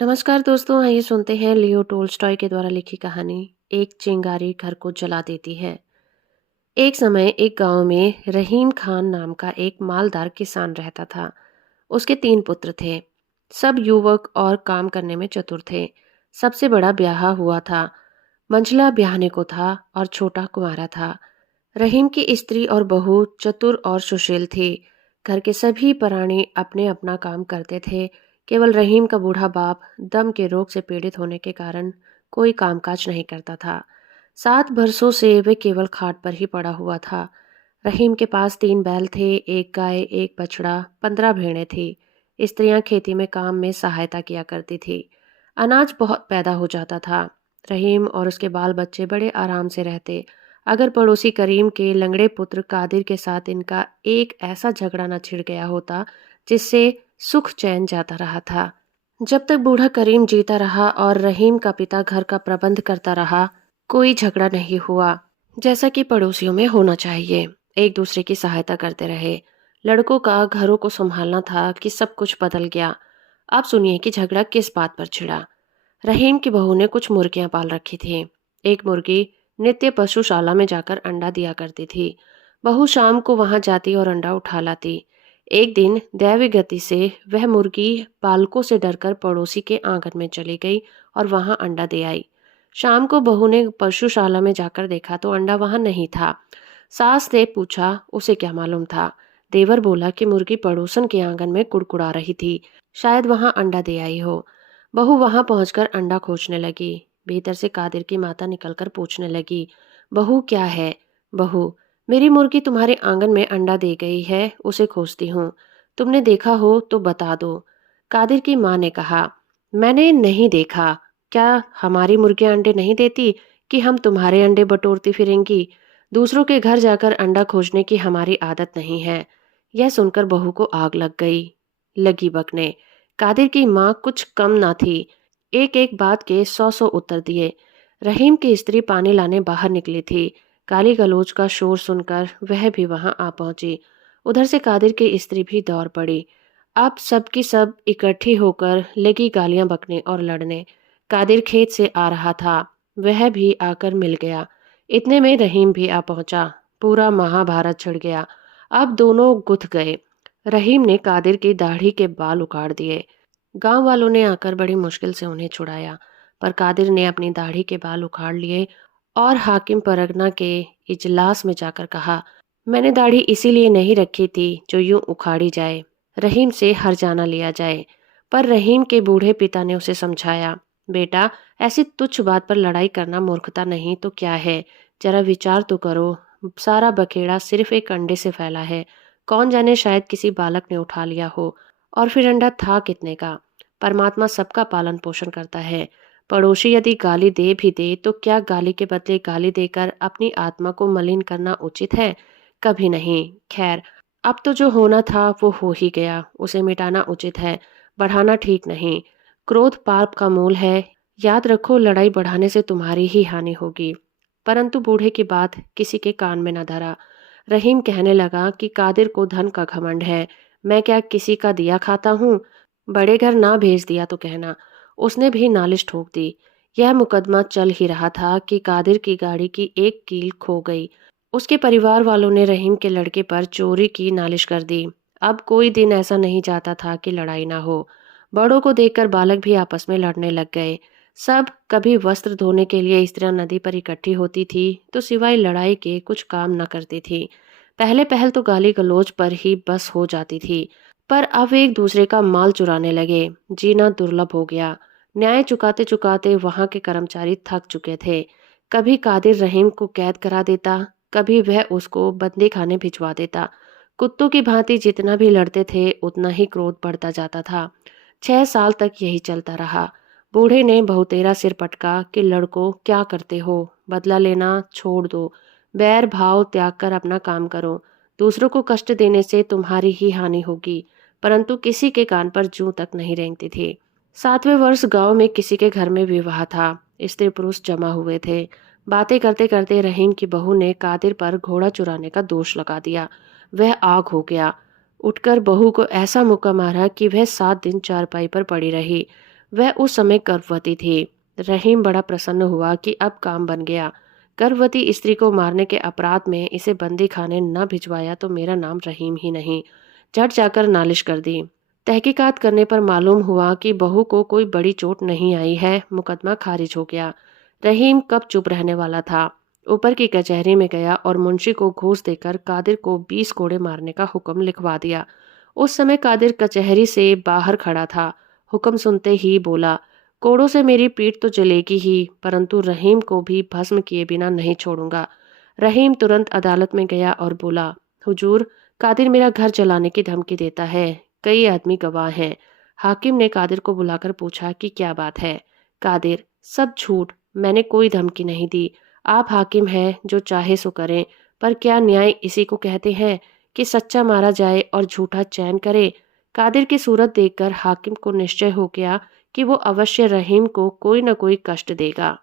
नमस्कार दोस्तों, आइए सुनते हैं लियो टोल्स्टॉय के द्वारा लिखी कहानी एक चिंगारी घर को जला देती है। एक समय एक गांव में रहीम खान नाम का एक मालदार किसान रहता था। उसके 3 पुत्र थे। सब युवक और काम करने में चतुर थे। सबसे बड़ा ब्याहा हुआ था, मंझला ब्याहने को था और छोटा कुंवारा था। रहीम की स्त्री और बहू चतुर और सुशील थी। घर के सभी प्राणी अपने अपना काम करते थे। केवल रहीम का बूढ़ा बाप दम के रोग से पीड़ित होने के कारण कोई कामकाज नहीं करता था। 7 वर्षों से वे केवल खाट पर ही पड़ा हुआ था। रहीम के पास 3 बैल थे, एक गाय, एक बछड़ा, 15 भेड़ें थी। स्त्रियां खेती में काम में सहायता किया करती थी। अनाज बहुत पैदा हो जाता था। रहीम और उसके बाल बच्चे बड़े आराम से रहते, अगर पड़ोसी करीम के लंगड़े पुत्र कादिर के साथ इनका एक ऐसा झगड़ा न छिड़ गया होता जिससे सुख चैन जाता रहा था। जब तक बूढ़ा करीम जीता रहा और रहीम का पिता घर का प्रबंध करता रहा, कोई झगड़ा नहीं हुआ, जैसा कि पड़ोसियों में होना चाहिए। एक दूसरे की सहायता करते रहे। लड़कों का घरों को संभालना था कि सब कुछ बदल गया। आप सुनिए कि झगड़ा किस बात पर छिड़ा। रहीम की बहू ने कुछ मुर्गियां पाल रखी थी। एक मुर्गी नित्य पशुशाला में जाकर अंडा दिया करती थी। बहू शाम को वहां जाती और अंडा उठा लाती। एक दिन दैवी गति से वह मुर्गी बालकों से डरकर पड़ोसी के आंगन में चली गई और वहां अंडा दे आई। शाम को बहू ने पशुशाला में जाकर देखा तो अंडा वहां नहीं था। सास ने पूछा उसे क्या मालूम था। देवर बोला कि मुर्गी पड़ोसन के आंगन में कुड़कुड़ा रही थी, शायद वहां अंडा दे आई हो। बहू वहां पहुंचकर अंडा खोजने लगी। भीतर से कादिर की माता निकलकर पूछने लगी, बहू क्या है? बहू, मेरी मुर्गी तुम्हारे आंगन में अंडा दे गई है, उसे खोजती हूँ। तुमने देखा हो तो बता दो। कादिर की माँ ने कहा, मैंने नहीं देखा। क्या हमारी मुर्गियां अंडे नहीं देती कि हम तुम्हारे अंडे बटोरती फिरेंगी? दूसरों के घर जाकर अंडा खोजने की हमारी आदत नहीं है। यह सुनकर बहू को आग लग गई। लगी बकने। कादिर की माँ कुछ कम ना थी। एक एक बात के 100 उत्तर दिए। रहीम की स्त्री पानी लाने बाहर निकली थी। गाली गलौज का शोर सुनकर वह भी वहां आ पहुंची। उधर से कादिर की स्त्री भी दौड़ पड़ी। अब सबकी सब इकट्ठी होकर लगी गालियां बकने और लड़ने। कादिर खेत से आ रहा था, वह भी आकर मिल गया। इतने में रहीम भी आ पहुंचा। पूरा महाभारत छिड़ गया। अब दोनों गुथ गए। रहीम ने कादिर की दाढ़ी के बाल उखाड़ दिए। गांव वालों ने आकर बड़ी मुश्किल से उन्हें छुड़ाया, पर कादिर ने अपनी दाढ़ी के बाल उखाड़ लिए और हाकिम परगना के इजलास में जाकर कहा, मैंने दाढ़ी इसीलिए नहीं रखी थी जो यूं उखाड़ी जाए, रहीम से हरजाना लिया जाए। पर रहीम के बूढ़े पिता ने उसे समझाया, बेटा, ऐसी तुच्छ बात पर लड़ाई करना मूर्खता नहीं तो क्या है? जरा विचार तो करो। सारा बखेड़ा सिर्फ एक अंडे से फैला है। कौन जाने शायद किसी बालक ने उठा लिया हो। और फिर अंडा था कितने का? परमात्मा सबका पालन पोषण करता है। पड़ोसी यदि गाली दे भी दे तो क्या गाली के बदले गाली देकर अपनी आत्मा को मलिन करना उचित है? कभी नहीं। खैर, अब तो जो होना था वो हो ही गया, उसे मिटाना उचित है, बढ़ाना ठीक नहीं। क्रोध पाप का मूल है। याद रखो, लड़ाई बढ़ाने से तुम्हारी ही हानि होगी। परंतु बूढ़े की बात किसी के कान में न धरा। रहीम कहने लगा कि कादिर को धन का घमंड है। मैं क्या किसी का दिया खाता हूँ? बड़े घर ना भेज दिया तो कहना। उसने भी नालिश ठोक दी। यह मुकदमा चल ही रहा था कि कादिर की गाड़ी की एक कील खो गई। उसके परिवार वालों ने रहीम के लड़के पर चोरी की नालिश कर दी। अब कोई दिन ऐसा नहीं जाता था कि लड़ाई ना हो। बड़ों को देखकर बालक भी आपस में लड़ने लग गए। सब कभी वस्त्र धोने के लिए स्त्रियां नदी पर इकट्ठी होती थी तो सिवाय लड़ाई के कुछ काम न करती थी। पहले पहल तो गाली गलौज पर ही बस हो जाती थी, पर अब एक दूसरे का माल चुराने लगे। जीना दुर्लभ हो गया। न्याय चुकाते चुकाते वहां के कर्मचारी थक चुके थे। कभी कादिर रहीम को कैद करा देता, कभी वह उसको बंदी खाने भिजवा देता। कुत्तों की भांति जितना भी लड़ते थे उतना ही क्रोध बढ़ता जाता था। 6 साल तक यही चलता रहा। बूढ़े ने बहुतेरा सिर पटका कि लड़कों, क्या करते हो? बदला लेना छोड़ दो। बैर भाव त्याग कर अपना काम करो। दूसरों को कष्ट देने से तुम्हारी ही हानि होगी। परंतु किसी के कान पर जूं तक नहीं रेंगती थी। 7वें वर्ष गांव में किसी के घर में विवाह था। स्त्री पुरुष जमा हुए थे। बातें करते करते रहीम की बहू ने कादिर पर घोड़ा चुराने का दोष लगा दिया। वह आग हो गया। उठकर बहू को ऐसा मुक्का मारा कि वह 7 दिन चारपाई पर पड़ी रही। वह उस समय गर्भवती थी। रहीम बड़ा प्रसन्न हुआ कि अब काम बन गया। गर्भवती स्त्री को मारने के अपराध में इसे बंदी खाने न भिजवाया तो मेरा नाम रहीम ही नहीं। झट जाकर नालिश कर दी। तहकीकात करने पर मालूम हुआ कि बहू को कोई बड़ी चोट नहीं आई है। मुकदमा खारिज हो गया। रहीम कब चुप रहने वाला था। ऊपर की कचहरी में गया और मुंशी को घूस देकर कादिर को 20 कोड़े मारने का हुक्म लिखवा दिया। उस समय कादिर कचहरी से बाहर खड़ा था। हुक्म सुनते ही बोला, कोड़ों से मेरी पीठ तो जलेगी ही, परंतु रहीम को भी भस्म किए बिना नहीं छोड़ूंगा। रहीम तुरंत अदालत में गया और बोला, हुजूर, कादिर मेरा घर जलाने की धमकी देता है। कई आदमी गवाह हैं। हाकिम ने कादिर को बुलाकर पूछा कि क्या बात है। कादिर, सब झूठ, मैंने कोई धमकी नहीं दी। आप हाकिम हैं, जो चाहे सो करें, पर क्या न्याय इसी को कहते हैं कि सच्चा मारा जाए और झूठा चैन करे। कादिर की सूरत देखकर हाकिम को निश्चय हो गया कि वो अवश्य रहीम को कोई न कोई कष्ट देगा।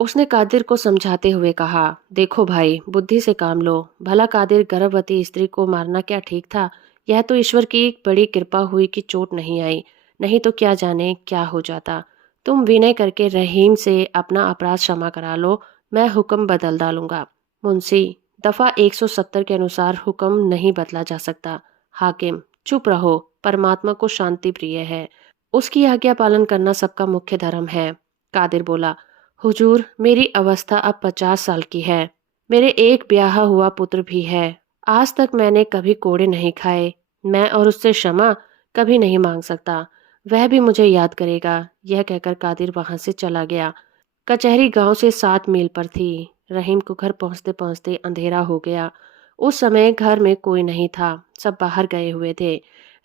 उसने कादिर को समझाते हुए कहा, देखो भाई, बुद्धि से काम लो। भला कादिर गर्भवती स्त्री को मारना क्या ठीक था? यह तो ईश्वर की एक बड़ी कृपा हुई कि चोट नहीं आई, नहीं तो क्या जाने क्या हो जाता। तुम विनय करके रहीम से अपना अपराध क्षमा करा लो, मैं हुक्म बदल डालूंगा। मुंशी, दफा 170 के अनुसार हुक्म नहीं बदला जा सकता। हाकिम, चुप रहो, परमात्मा को शांति प्रिय है, उसकी आज्ञा पालन करना सबका मुख्य धर्म है। कादिर बोला, हुजूर, मेरी अवस्था अब 50 साल की है। मेरे एक ब्याहा हुआ पुत्र भी है। आज तक मैंने कभी कोड़े नहीं खाए। मैं और उससे क्षमा कभी नहीं मांग सकता। वह भी मुझे याद करेगा। यह कहकर कादिर वहां से चला गया। कचहरी गांव से 7 मील पर थी। रहीम को घर पहुंचते पहुंचते अंधेरा हो गया। उस समय घर में कोई नहीं था, सब बाहर गए हुए थे।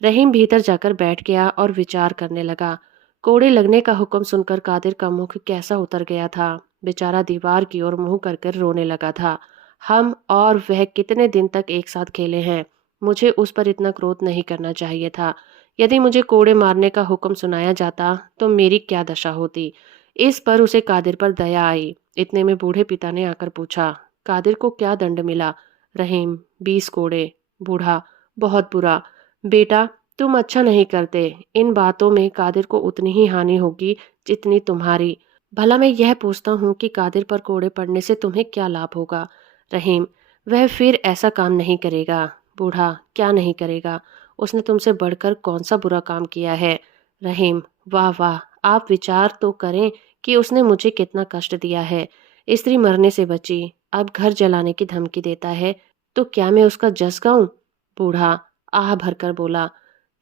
रहीम भीतर जाकर बैठ गया और विचार करने लगा। कोड़े लगने का हुक्म सुनकर कादिर का मुख कैसा उतर गया था। बेचारा दीवार की ओर मुंह कर कर रोने लगा था। हम और वह कितने दिन तक एक साथ खेले हैं। मुझे उस पर इतना क्रोध नहीं करना चाहिए था। यदि मुझे कोड़े मारने का हुक्म सुनाया जाता तो मेरी क्या दशा होती। इस पर उसे कादिर पर दया आई। इतने में बूढ़े पिता ने आकर पूछा, कादिर को क्या दंड मिला? रहीम, 20 कोड़े। बूढ़ा, बहुत बुरा। बेटा, तुम अच्छा नहीं करते। इन बातों में कादिर को उतनी ही हानि होगी जितनी तुम्हारी। भला मैं यह पूछता हूँ कि कादिर पर कोड़े पड़ने से तुम्हें क्या लाभ होगा? रहीम, वह फिर ऐसा काम नहीं करेगा। बूढ़ा, क्या नहीं करेगा? उसने तुमसे बढ़कर कौन सा बुरा काम किया है? रहीम, वाह वाह, आप विचार तो करें कि उसने मुझे कितना कष्ट दिया है। स्त्री मरने से बची, अब घर जलाने की धमकी देता है, तो क्या मैं उसका जस गाऊं? बूढ़ा आह भरकर बोला,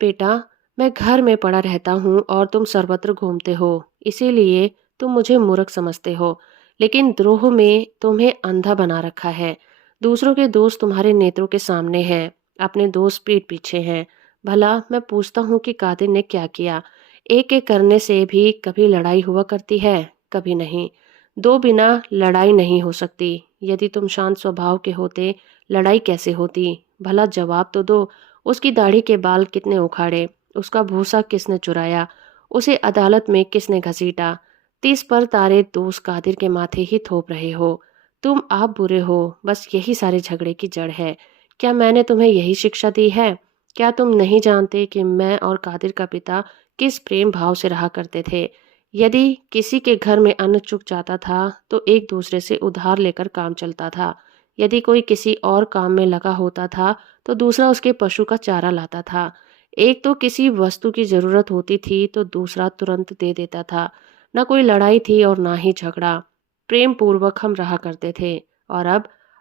बेटा, मैं घर में पड़ा रहता हूँ और तुम सर्वत्र घूमते हो, इसीलिए तुम मुझे मूर्ख समझते हो। लेकिन द्रोह में तुम्हें अंधा बना रखा है। दूसरों के दोष तुम्हारे नेत्रों के सामने हैं, अपने दोस्त पीठ पीछे हैं। भला मैं पूछता हूँ कि कादिर ने क्या किया? एक एक करने से भी कभी लड़ाई हुआ करती है? कभी नहीं। दो बिना लड़ाई नहीं हो सकती। यदि तुम शांत स्वभाव के होते, लड़ाई कैसे होती? भला जवाब तो दो। उसकी दाढ़ी के बाल कितने उखाड़े, उसका भूसा किसने चुराया, उसे अदालत में किसने घसीटा? 30 पर तारे दोष कादिर के माथे ही थोप रहे हो। तुम आप बुरे हो, बस यही सारे झगड़े की जड़ है। क्या मैंने तुम्हें यही शिक्षा दी है? क्या तुम नहीं जानते कि मैं और कादिर का पिता किस प्रेम भाव से रहा करते थे? यदि किसी के घर में अन्न चुक जाता था तो एक दूसरे से उधार लेकर काम चलता था। यदि कोई किसी और काम में लगा होता था तो दूसरा उसके पशु का चारा लाता था। एक तो किसी वस्तु की जरूरत होती थी तो दूसरा तुरंत दे देता था। न कोई लड़ाई थी और ना ही झगड़ा। प्रेम पूर्वक हम रहा करते थे। और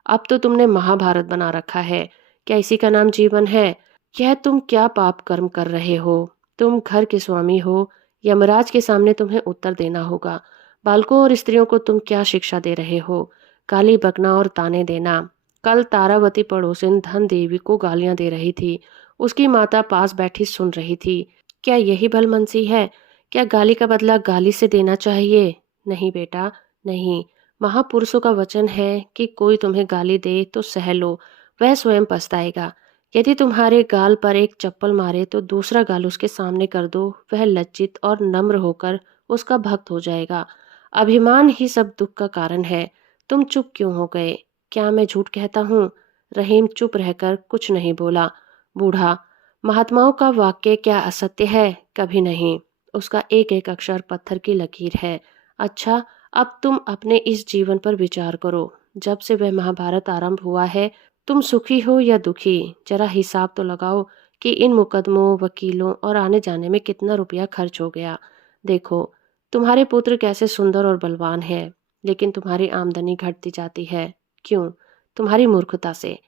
अब तो तुमने महाभारत बना रखा है। क्या इसी का नाम जीवन है? यह तुम क्या पाप कर्म कर रहे हो? तुम घर के स्वामी हो, यमराज के सामने तुम्हें उत्तर देना होगा। बालकों और स्त्रियों को तुम क्या शिक्षा दे रहे हो? गाली बकना और ताने देना। कल तारावती पड़ोसिन धन देवी को गालियां दे रही थी। उसकी माता पास बैठी सुन रही थी। क्या यही भलमनसी है? क्या गाली का बदला गाली से देना चाहिए? नहीं बेटा, नहीं। महापुरुषों का वचन है कि कोई तुम्हें गाली दे तो सह लो, वह स्वयं पछताएगा। यदि तुम्हारे गाल पर एक चप्पल मारे तो दूसरा गाल उसके सामने कर दो, वह लज्जित और नम्र होकर उसका भक्त हो जाएगा। अभिमान ही सब दुख का कारण है। तुम चुप क्यों हो गए? क्या मैं झूठ कहता हूँ? रहीम चुप रहकर कुछ नहीं बोला। बूढ़ा, महात्माओं का वाक्य क्या असत्य है? कभी नहीं। उसका एक एक अक्षर पत्थर की लकीर है। अच्छा, अब तुम अपने इस जीवन पर विचार करो। जब से वह महाभारत आरंभ हुआ है, तुम सुखी हो या दुखी? जरा हिसाब तो लगाओ कि इन मुकदमों, वकीलों और आने जाने में कितना रुपया खर्च हो गया। देखो, तुम्हारे पुत्र कैसे सुंदर और बलवान हैं, लेकिन तुम्हारी आमदनी घटती जाती है। क्यों? तुम्हारी मूर्खता से।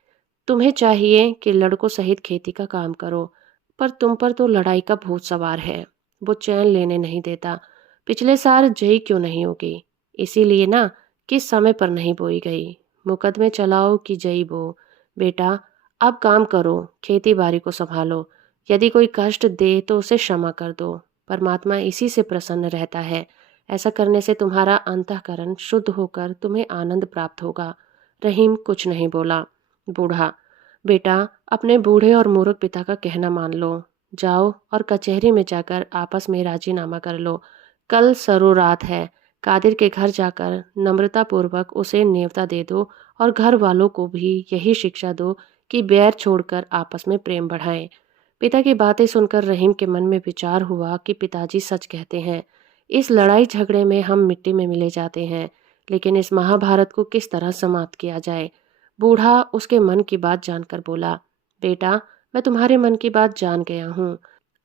तुम्हें चाहिए कि लड़कों सहित खेती का काम करो, पर तुम पर तो लड़ाई का भूत सवार है। वो चैन लेने नहीं देता। पिछले साल जई क्यों नहीं होगी? इसीलिए ना कि समय पर नहीं बोई गई। मुकदमे चलाओ कि जई बो। बेटा, अब काम करो, खेती बाड़ी को संभालो। यदि कोई कष्ट दे तो उसे क्षमा कर दो। परमात्मा इसी से प्रसन्न रहता है। ऐसा करने से तुम्हारा अंतःकरण शुद्ध होकर तुम्हें आनंद प्राप्त होगा। रहीम कुछ नहीं बोला। बूढ़ा, बेटा, अपने बूढ़े और मूर्ख पिता का कहना मान लो। जाओ और कचहरी में जाकर आपस में राजीनामा कर लो। कल सरोरात है। कादिर के घर जाकर नम्रतापूर्वक उसे न्योता दे दो और घर वालों को भी यही शिक्षा दो कि बैर छोड़कर आपस में प्रेम बढ़ाएं। पिता की बातें सुनकर रहीम के मन में विचार हुआ कि पिताजी सच कहते हैं। इस लड़ाई झगड़े में हम मिट्टी में मिले जाते हैं, लेकिन इस महाभारत को किस तरह समाप्त किया जाए? बूढ़ा उसके मन की बात जानकर बोला, बेटा, मैं तुम्हारे मन की बात जान गया हूँ।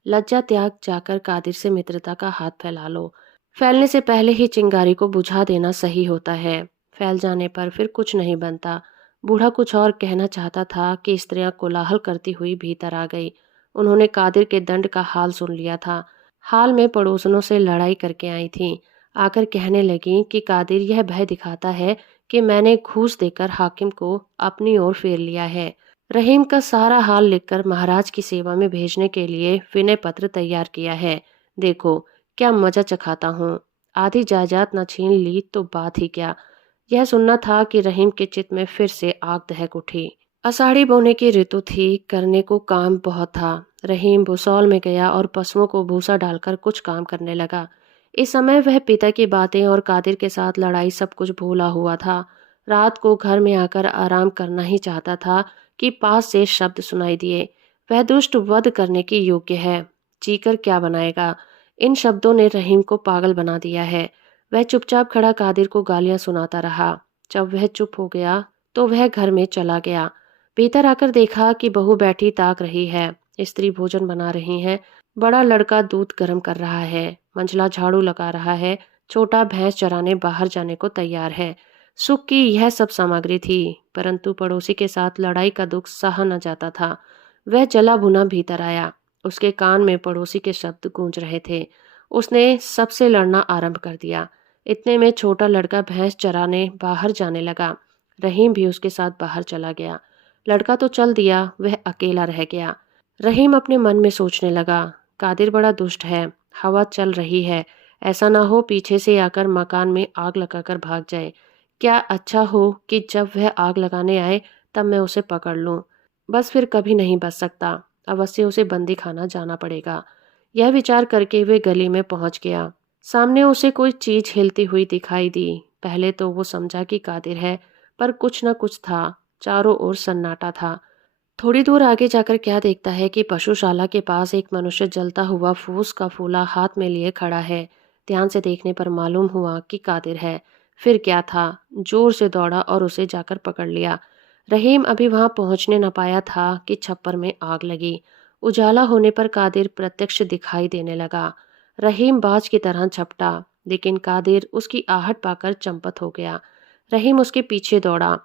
लज्जा त्याग जाकर कादिर से मित्रता का हाथ फैला लो। फैलने से पहले ही चिंगारी को बुझा देना सही होता है। फैल जाने पर फिर कुछ नहीं बनता। बूढ़ा कुछ और कहना चाहता था कि स्त्रियां कोलाहल करती हुई भीतर आ गई। उन्होंने कादिर के दंड का हाल सुन लिया था। हाल में पड़ोसनों से लड़ाई करके आई थीं। आकर कहने लगी कि कादिर यह भय दिखाता है कि मैंने घूस देकर हाकिम को अपनी ओर फेर लिया है। रहीम का सारा हाल लिखकर महाराज की सेवा में भेजने के लिए विनय पत्र तैयार किया है। देखो क्या मजा चखाता हूँ। आधी जायदाद न छीन ली तो बात ही क्या। यह सुनना था कि रहीम के चित्त में फिर से आग दहक उठी। अषाढ़ी बोने की ऋतु थी, करने को काम बहुत था। रहीम भूसौल में गया और पशुओं को भूसा डालकर कुछ काम करने लगा। इस समय वह पिता की बातें और कादिर के साथ लड़ाई सब कुछ भूला हुआ था। रात को घर में आकर आराम करना ही चाहता था कि पास से शब्द सुनाई दिए, वह दुष्ट वध करने की योग्य है। जीकर क्या बनाएगा? इन शब्दों ने रहीम को पागल बना दिया है। वह चुपचाप खड़ा कादिर को गालियां सुनाता रहा। जब वह चुप हो गया तो वह घर में चला गया। भीतर आकर देखा कि बहू बैठी ताक रही है। स्त्री भोजन बना रही है। बड़ा लड़का दूध गर्म कर रहा है। मंझला झाड़ू लगा रहा है। छोटा भैंस चराने बाहर जाने को तैयार है। सुख की यह सब सामग्री थी, परंतु पड़ोसी के साथ लड़ाई का दुख सहा न जाता था। वह जला भुना भीतर आया। उसके कान में पड़ोसी के शब्द गूंज रहे थे। उसने सबसे लड़ना आरंभ कर दिया। इतने में छोटा लड़का भैंस चराने बाहर जाने लगा। रहीम भी उसके साथ बाहर चला गया। लड़का तो चल दिया, वह अकेला रह गया। रहीम अपने मन में सोचने लगा, कादिर बड़ा दुष्ट है। हवा चल रही है, ऐसा ना हो पीछे से आकर मकान में आग लगाकर भाग जाए। क्या अच्छा हो कि जब वह आग लगाने आए तब मैं उसे पकड़ लूं। बस फिर कभी नहीं बच सकता। अवश्य उसे बंदी खाना जाना पड़ेगा। यह विचार करके वे गली में पहुंच गया। सामने उसे कोई चीज हिलती हुई दिखाई दी। पहले तो वो समझा कि कादिर है, पर कुछ न कुछ था। चारों ओर सन्नाटा था। थोड़ी दूर आगे जाकर क्या देखता है कि पशुशाला के पास एक मनुष्य जलता हुआ फूस का फूला हाथ में लिए खड़ा है। ध्यान से देखने पर मालूम हुआ कि कादिर है। फिर क्या था, जोर से दौड़ा और उसे जाकर पकड़ लिया। रहीम अभी वहां पहुंचने न पाया था कि छप्पर में आग लगी। उजाला होने पर कादिर प्रत्यक्ष दिखाई देने लगा। रहीम बाज की तरह झपटा, लेकिन कादिर उसकी आहट पाकर चंपत हो गया। रहीम उसके पीछे दौड़ा।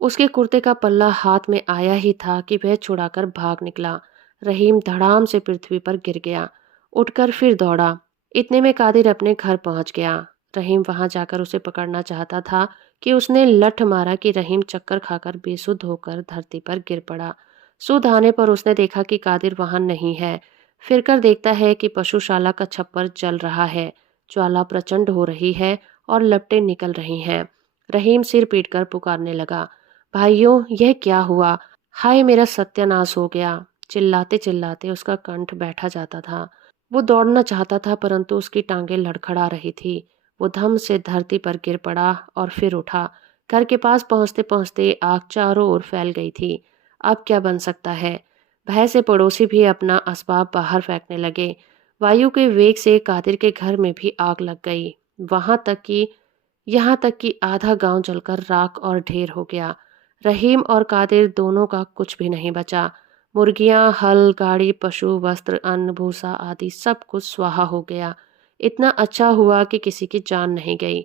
उसके कुर्ते का पल्ला हाथ में आया ही था कि वह छुड़ाकर भाग निकला। रहीम धड़ाम से पृथ्वी पर गिर गया। उठकर फिर दौड़ा। इतने में कादिर अपने घर पहुंच गया। रहीम वहां जाकर उसे पकड़ना चाहता था कि उसने लठ मारा कि रहीम चक्कर खाकर बेसुध होकर धरती पर गिर पड़ा। सुध आने पर उसने देखा कि कादिर वहां नहीं है। फिर कर देखता है कि पशुशाला का छप्पर जल रहा है। ज्वाला प्रचंड हो रही है और लपटें निकल रही हैं। रहीम सिर पीटकर पुकारने लगा, भाइयों, यह क्या हुआ? हाय, मेरा सत्यानाश हो गया। चिल्लाते चिल्लाते उसका कंठ बैठा जाता था। वो दौड़ना चाहता था, परंतु उसकी टांगें लड़खड़ा रही थी। वो धम से धरती पर गिर पड़ा और फिर उठा। घर के पास पहुंचते पहुंचते आग चारों ओर फैल गई थी। अब क्या बन सकता है? भय से पड़ोसी भी अपना असबाब बाहर फेंकने लगे। वायु के वेग से कादिर के घर में भी आग लग गई। वहां तक कि यहाँ तक कि आधा गांव जलकर राख और ढेर हो गया। रहीम और कादिर दोनों का कुछ भी नहीं बचा। मुर्गियां, हल, गाड़ी, पशु, वस्त्र, अन्न, भूसा आदि सब कुछ स्वाहा हो गया। इतना अच्छा हुआ कि किसी की जान नहीं गई।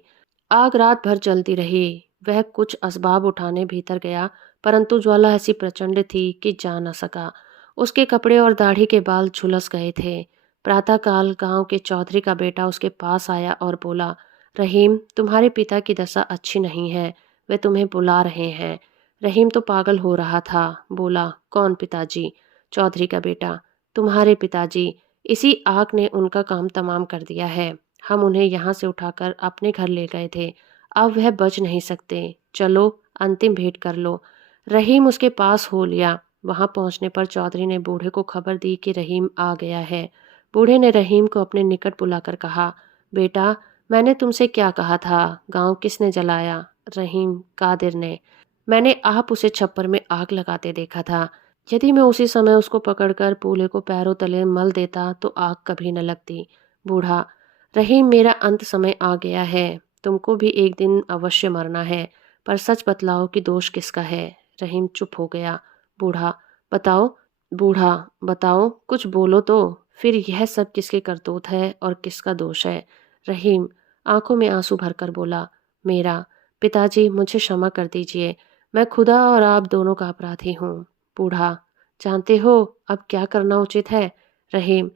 आग रात भर जलती रही। वह कुछ असबाब उठाने भीतर गया, परंतु ज्वाला ऐसी प्रचंड थी कि जा न सका। उसके कपड़े और दाढ़ी के बाल झुलस गए थे। प्रातःकाल गांव के चौधरी का बेटा उसके पास आया और बोला, रहीम, तुम्हारे पिता की दशा अच्छी नहीं है, वे तुम्हें बुला रहे हैं। रहीम तो पागल हो रहा था। बोला, कौन पिताजी? चौधरी का बेटा। तुम्हारे पिताजी। इसी आग ने उनका काम तमाम कर दिया है। हम उन्हें यहाँ से उठाकर अपने घर ले गए थे। अब वह बच नहीं सकते। चलो, अंतिम भेंट कर लो। रहीम उसके पास हो लिया। वहां पहुंचने पर चौधरी ने बूढ़े को खबर दी कि रहीम आ गया है। बूढ़े ने रहीम को अपने निकट बुलाकर कहा, बेटा, मैंने तुमसे क्या कहा था? गांव किसने जलाया? रहीम, कादिर ने। मैंने आप उसे छप्पर में आग लगाते देखा था। यदि मैं उसी समय उसको पकड़कर पूले को पैरों तले मल देता तो आग कभी न लगती। बूढ़ा, रहीम, मेरा अंत समय आ गया है। तुमको भी एक दिन अवश्य मरना है, पर सच बतलाओ कि दोष किसका है? रहीम चुप हो गया। बूढ़ा, बताओ। बूढ़ा, बताओ, कुछ बोलो तो। फिर यह सब किसके करतूत है और किसका दोष है? रहीम आंखों में आंसू भरकर बोला, मेरा। पिताजी, मुझे क्षमा कर दीजिए। मैं खुदा और आप दोनों का अपराधी हूँ। बूढ़ा, जानते हो अब क्या करना उचित है? रहीम,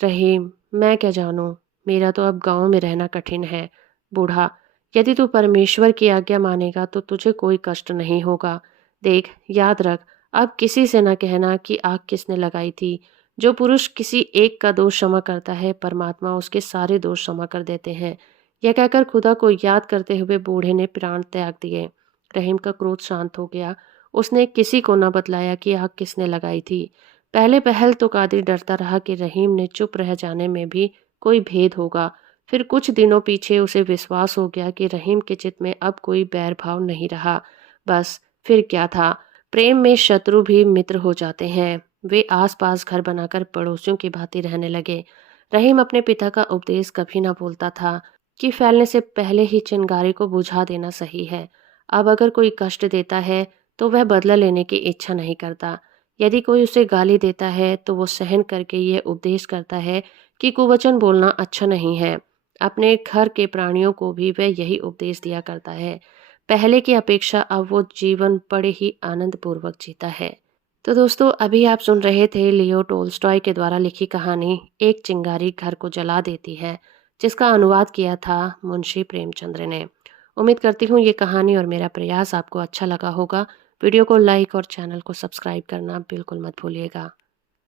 रहीम, मैं क्या जानूं? मेरा तो अब गांव में रहना कठिन है। बूढ़ा, यदि तू परमेश्वर की आज्ञा मानेगा तो तुझे कोई कष्ट नहीं होगा। देख, याद रख, अब किसी से न कहना कि आग किसने लगाई थी। जो पुरुष किसी एक का दोष क्षमा करता है, परमात्मा उसके सारे दोष क्षमा कर देते हैं। यह कहकर खुदा को याद करते हुए बूढ़े ने प्राण त्याग दिए। रहीम का क्रोध शांत हो गया। उसने किसी को न बतलाया कि आग किसने लगाई थी। पहले पहल तो कादिर डरता रहा कि रहीम ने चुप रह जाने में भी कोई भेद होगा। फिर कुछ दिनों पीछे उसे विश्वास हो गया कि रहीम के चित्त में अब कोई बैर भाव नहीं रहा। बस, फिर क्या था? प्रेम में शत्रु भी मित्र हो जाते हैं। वे आसपास घर बनाकर पड़ोसियों की भांति रहने लगे। रहीम अपने पिता का उपदेश कभी न भूलता था कि फैलने से पहले ही चिंगारी को बुझा देना सही है। अब अगर कोई कष्ट देता है तो वह बदला लेने की इच्छा नहीं करता। यदि कोई उसे गाली देता है तो वो सहन करके ये उपदेश करता है कि कुवचन बोलना अच्छा नहीं है। अपने घर के प्राणियों को भी वह यही उपदेश दिया करता है। पहले की अपेक्षा अब वो जीवन बड़े ही आनंद पूर्वक जीता है। तो दोस्तों, अभी आप सुन रहे थे लियो टोल्स्टॉय के द्वारा लिखी कहानी एक चिंगारी घर को जला देती है, जिसका अनुवाद किया था मुंशी प्रेमचंद्र ने। उम्मीद करती हूँ ये कहानी और मेरा प्रयास आपको अच्छा लगा होगा। वीडियो को लाइक और चैनल को सब्सक्राइब करना बिल्कुल मत भूलिएगा।